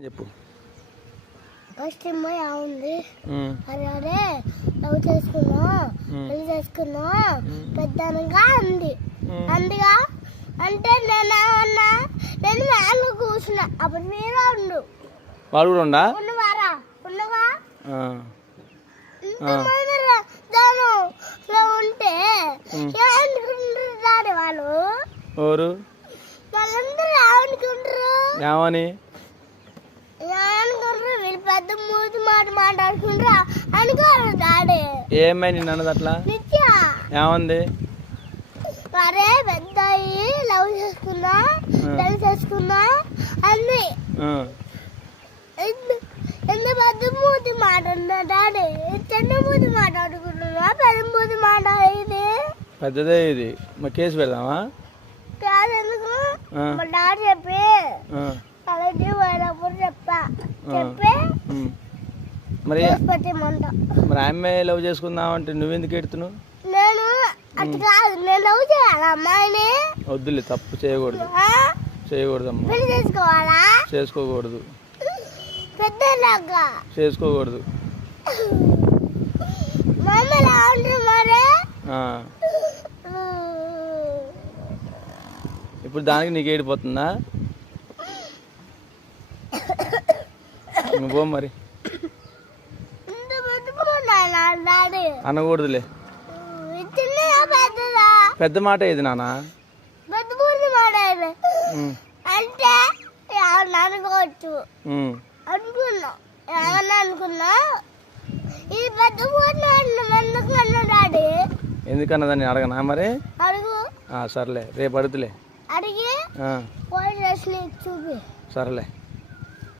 చెప్పు. ఫస్ట్ అమ్మాయి ఉంది. అరే లవ్ చేసుకున్నా పెళ్లి చేసుకున్నా పెద్దనగా అంది. అందుగా అంటే నేనేమన్నా నేను మేలు కూర్చున్నా. అప్పుడు మీరు ఉండు వాడు కూడా ఉండా ఉన్నవారా ఉన్నవా దానిలో ఉంటే ఏమనుకుంటారు వాళ్ళు? ఎవరు వాళ్ళందరూ ఏమనుకుంటారు? ఏమని వీళ్ళు పెద్ద మూతి మాట మాట్లాడుకుంటారా అనుకోరు డాడీ. ఏమై నిన్ను అన్నది అట్లా? ఏమంది? అరే పెద్ద లవ్ చేసుకున్నా పెళ్లి చేసుకున్నా అన్ని ఎంత పెద్ద మూతి మాట్లాడుతున్నా డాడీ. చిన్న మూతి మాట్లాడుకుంటున్నా పెద్ద మూతి మాట్లాడేది పెద్దదే ఇది. మరి కేసు పెడదామా? కాదు ఎందుకు మా డాడీ చెప్పి కాలేజీ పోయినప్పుడు చెప్పి మరి మరి అమ్మాయి లవ్ చేసుకుందాం అంటే నువ్వెందుకు ఎడుతున్నావు? నేను అటు కాదు, నేను లవ్ చేయాలి అమ్మాయిని. వద్దులే, తప్పు చేయకూడదు చేయకూడదమ్మా. పెళ్లి చేసుకోవాలా? చేసుకోకూడదు. పెద్దలాగా చేసుకోకూడదు. మమ్మల్ని అంటారు మరి. ఇప్పుడు దానికి నీకు ఏడిపోతుందా? నువ్వు మరి అనకూడదులే. పెద్ద మాట ఏది నాన్న? అంటే అనుకోవచ్చు అనుకున్నా ఏమన్నా అనుకున్నా. ఈ పెద్ద డాడీ ఎందుకన్నదాన్ని అడగనా మరి? అడుగు. సర్లే, రేపు అడుగుతులే. అడిగి పోలీస్ స్టేషన్ చూపి. సరేలే.